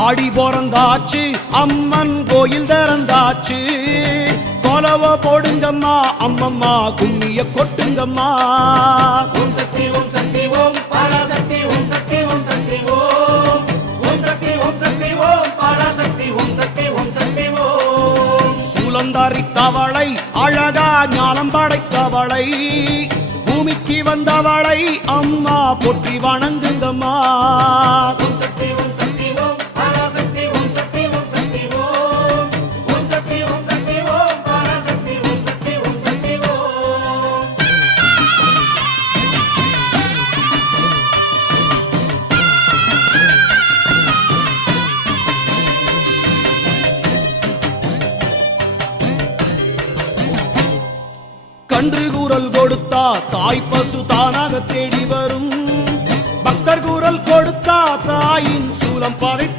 ஆடி பிறந்தாச்சு அம்மன் கோயில் திறந்தாச்சு கொலவ போடுங்கம்மா அம்மம்மா கும்மிய கொட்டுங்கம்மா. ஓம் சக்தி ஓம் சக்தி ஓம் பராசக்தி ஓம் சக்தி ஓம் சக்தி ஓம் ஓம் சக்தி ஓம் சக்தி ஓம் பராசக்தி ஓம் சக்தி ஓம் சக்தி ஓம். சூலந்தாரி தவளை அழகா ஞானம் படைத்தவளை பூமிக்கு வந்தவளை அம்மா போற்றி வணங்குங்கம்மா. ஓம் சக்தி ஓம் சக்தி ஓம் பராசக்தி ஓம் சக்தி ஓம் சக்தி ஓம் ஓம் சக்தி ஓம் சக்தி ஓம் பராசக்தி ஓம் சக்தி ஓம் சக்தி ஓம். கன்று கூறல் கொடுத்தா தாய் பசு தானாக தேடி வரும் பக்தர் கூறல் கொடுத்தா தாயின் சூலம் படைத்து